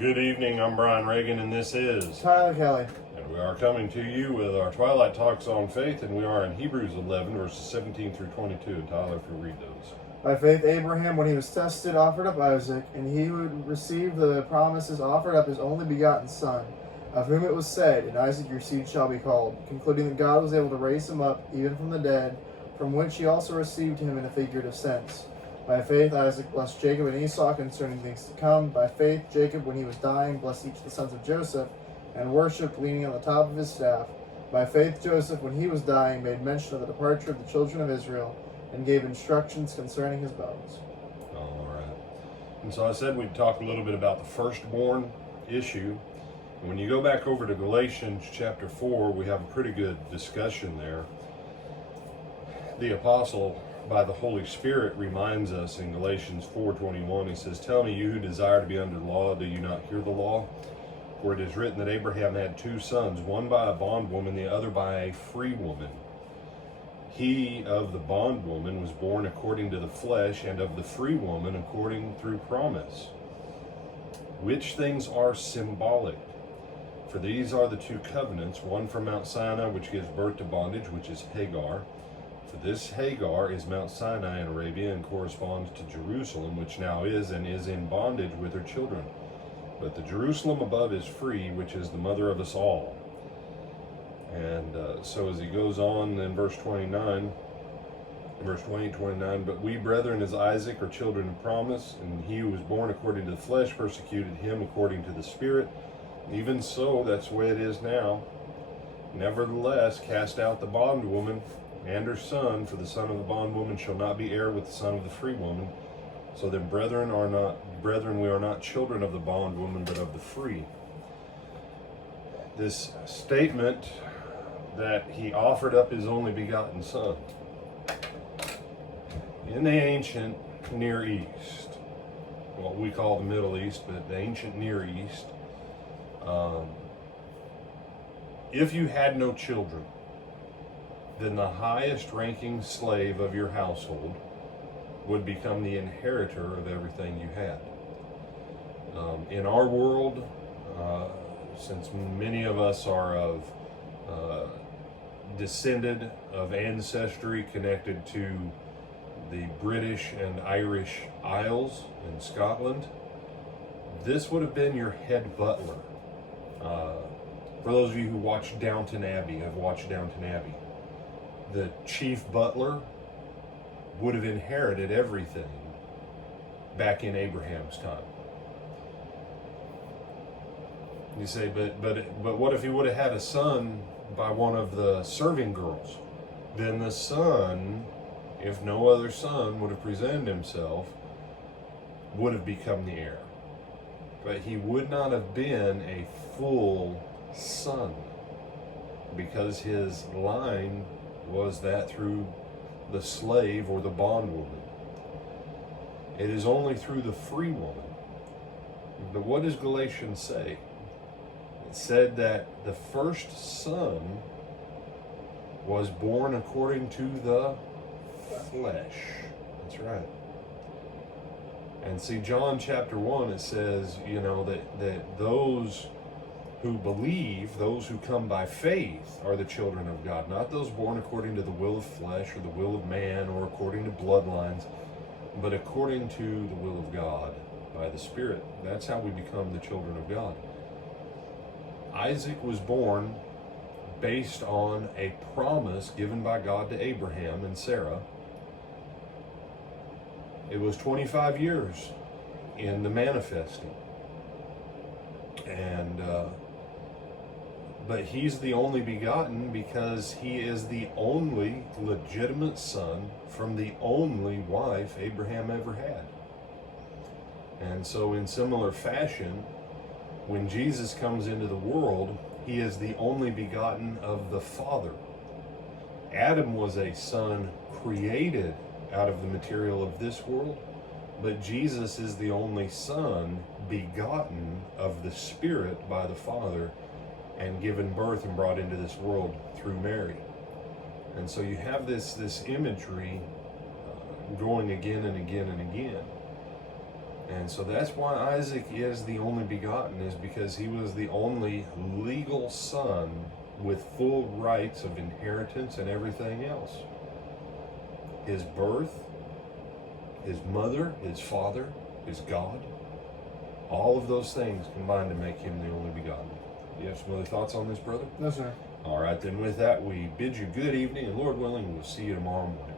Good evening, I'm Brian Reagan, and this is Tyler Kelly. And we are coming to you with our Twilight Talks on Faith, and we are in Hebrews 11, verses 17 through 22. And Tyler, if you read those. By faith, Abraham, when he was tested, offered up Isaac, and he who had received the promises offered up his only begotten son, of whom it was said, "In Isaac your seed shall be called," concluding that God was able to raise him up even from the dead, from which he also received him in a figurative sense. By faith, Isaac blessed Jacob and Esau concerning things to come. By faith, Jacob, when he was dying, blessed each of the sons of Joseph, and worshipped, leaning on the top of his staff. By faith, Joseph, when he was dying, made mention of the departure of the children of Israel, and gave instructions concerning his bones. All right. And so I said we'd talk a little bit about the firstborn issue. And when you go back over to Galatians chapter 4, we have a pretty good discussion there. The apostle, by the Holy Spirit, reminds us in Galatians 4:21, he says, "Tell me, you who desire to be under the law, do you not hear the law? For it is written that Abraham had two sons, one by a bondwoman, the other by a free woman. He of the bondwoman was born according to the flesh, and of the free woman according through promise. Which things are symbolic? For these are the two covenants, one from Mount Sinai, which gives birth to bondage, which is Hagar. For this Hagar is Mount Sinai in Arabia and corresponds to Jerusalem, which now is and is in bondage with her children. But the Jerusalem above is free, which is the mother of us all." And so as he goes on in verse 29, verse 29, "But we, brethren, as Isaac, are children of promise, and he who was born according to the flesh persecuted him according to the Spirit. Even so, that's the way it is now. Nevertheless, cast out the bondwoman and her son, for the son of the bondwoman shall not be heir with the son of the free woman. So then, brethren, we are not children of the bondwoman, but of the free." This statement that he offered up his only begotten son in the ancient Near East, what we call the Middle East, but the ancient Near East, if you had no children, then the highest ranking slave of your household would become the inheritor of everything you had. In our world, since many of us are of descended of ancestry connected to the British and Irish Isles in Scotland, this would have been your head butler. For those of you who watch Downton Abbey, have watched Downton Abbey, the chief butler would have inherited everything back in Abraham's time. You say, but what if he would have had a son by one of the serving girls? Then the son, if no other son would have presented himself, would have become the heir. But he would not have been a full son, because his line was that through the slave or the bondwoman. It is only through the free woman. But what does Galatians say? It said that the first son was born according to the flesh. That's right. And see, John chapter 1, it says, that those who believe, those who come by faith, are the children of God, not those born according to the will of flesh or the will of man or according to bloodlines, but according to the will of God by the Spirit. That's how we become the children of God. Isaac was born based on a promise given by God to Abraham and Sarah. It was 25 years in the manifesting. And but he's the only begotten because he is the only legitimate son from the only wife Abraham ever had. And so in similar fashion, when Jesus comes into the world, he is the only begotten of the Father. Adam was a son created out of the material of this world, but Jesus is the only son begotten of the Spirit by the Father and given birth and brought into this world through Mary. And so you have this imagery going again and again and again. And so that's why Isaac is the only begotten, is because he was the only legal son with full rights of inheritance and everything else. His birth, his mother, his father, his God, all of those things combined to make him the only begotten. You have some other thoughts on this, brother? No, sir. All right, then with that, we bid you good evening, and Lord willing, we'll see you tomorrow morning.